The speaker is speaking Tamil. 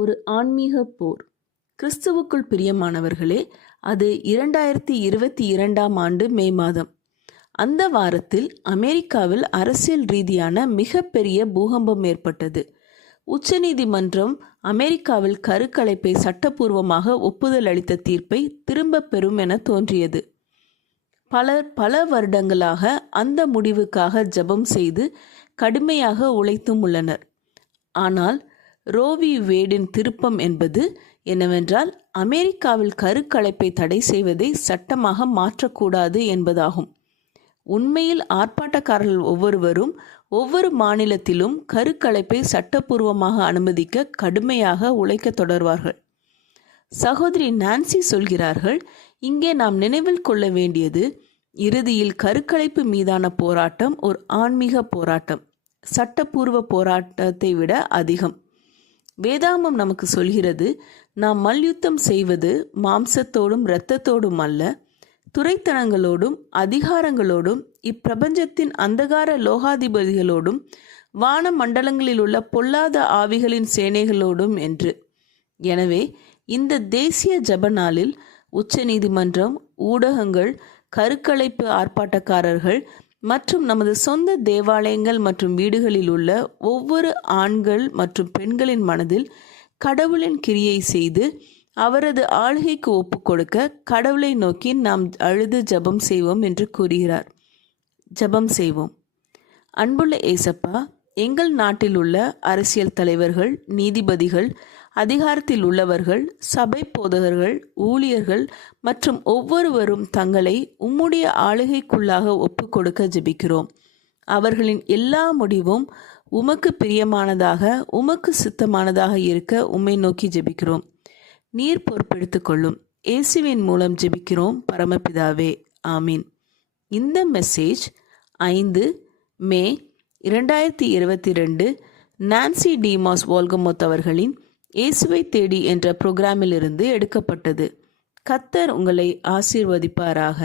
ஒரு ஆன்மீக போர். கிறிஸ்துவுக்குள் பிரியமானவர்களே, அது 2022ஆம் ஆண்டு மே மாதம். அந்த வாரத்தில் அமெரிக்காவில் அரசியல் ரீதியான மிகப்பெரிய பூகம்பம் ஏற்பட்டது. உச்சநீதிமன்றம் அமெரிக்காவில் கருக்கலைப்பை சட்டப்பூர்வமாக ஒப்புதல் அளித்த தீர்ப்பை திரும்பப் பெறும் என தோன்றியது. பல வருடங்களாக அந்த முடிவுக்காக ஜெபம் செய்து கடுமையாக உழைத்தும் உள்ளனர். ஆனால் ரோவி வேடின் திருப்பம் என்பது என்னவென்றால், அமெரிக்காவில் கருக்கலைப்பை தடை செய்வதை சட்டமாக மாற்றக்கூடாது என்பதாகும். உண்மையில் ஆர்ப்பாட்டக்காரர்கள் ஒவ்வொருவரும் ஒவ்வொரு மாநிலத்திலும் கருக்கலைப்பை சட்டப்பூர்வமாக அனுமதிக்க கடுமையாக உழைக்க தொடர்வார்கள். சகோதரி நான்சி சொல்கிறார்கள், இங்கே நாம் நினைவில் கொள்ள வேண்டியது, இறுதியில் கருக்கலைப்பு மீதான போராட்டம் ஒரு ஆன்மீக போராட்டம், சட்டப்பூர்வ போராட்டத்தை விட அதிகம். வேதாகமம் நமக்கு சொல்கிறது, நாம் மல்யுத்தம் செய்வது மாம்சத்தோடும் இரத்தத்தோடும் அல்ல, துரைத்தனங்களோடும் அதிகாரங்களோடும் இப்பிரபஞ்சத்தின் அந்தகார லோகாதிபதிகளோடும் வான மண்டலங்களில் உள்ள பொல்லாத ஆவிகளின் சேனைகளோடும் என்று. எனவே இந்த தேசிய ஜெப நாளில் உச்சநீதிமன்றம், ஊடகங்கள், கருக்கலைப்பு ஆர்ப்பாட்டக்காரர்கள் மற்றும் நமது சொந்த தேவாலயங்கள் மற்றும் வீடுகளில் உள்ள ஒவ்வொரு ஆண்கள் மற்றும் பெண்களின் மனதில் கடவுளின் கிரியை செய்து அவரது ஆளுகைக்கு ஒப்புக்கொடுக்க கடவுளை நோக்கி நாம் அழுது ஜெபம் செய்வோம் என்று கூறுகிறார். ஜெபம் செய்வோம். அன்புள்ள ஏசப்பா, எங்கள் நாட்டில் உள்ள அரசியல் தலைவர்கள், நீதிபதிகள், அதிகாரத்தில் உள்ளவர்கள், சபை போதகர்கள், ஊழியர்கள் மற்றும் ஒவ்வொருவரும் தங்களை உம்முடைய ஆளுகைக்குள்ளாக ஒப்புக்கொடுக்க ஜெபிக்கிறோம். அவர்களின் எல்லா முடிவும் உமக்கு பிரியமானதாக, உமக்கு சித்தமானதாக இருக்க உம்மை நோக்கி ஜெபிக்கிறோம். நீர் பொறுப்பெடுத்து கொள்ளும். இயேசுவின் மூலம் ஜெபிக்கிறோம் பரமபிதாவே, ஆமீன். இந்த மெசேஜ் 5 மே 2022 நான்சி டிமாஸ் வால்கமோத் அவர்களின் இயேசுவை தேடி என்ற புரோகிராமிலிருந்து எடுக்கப்பட்டது. கர்த்தர் உங்களை ஆசீர்வதிப்பாராக.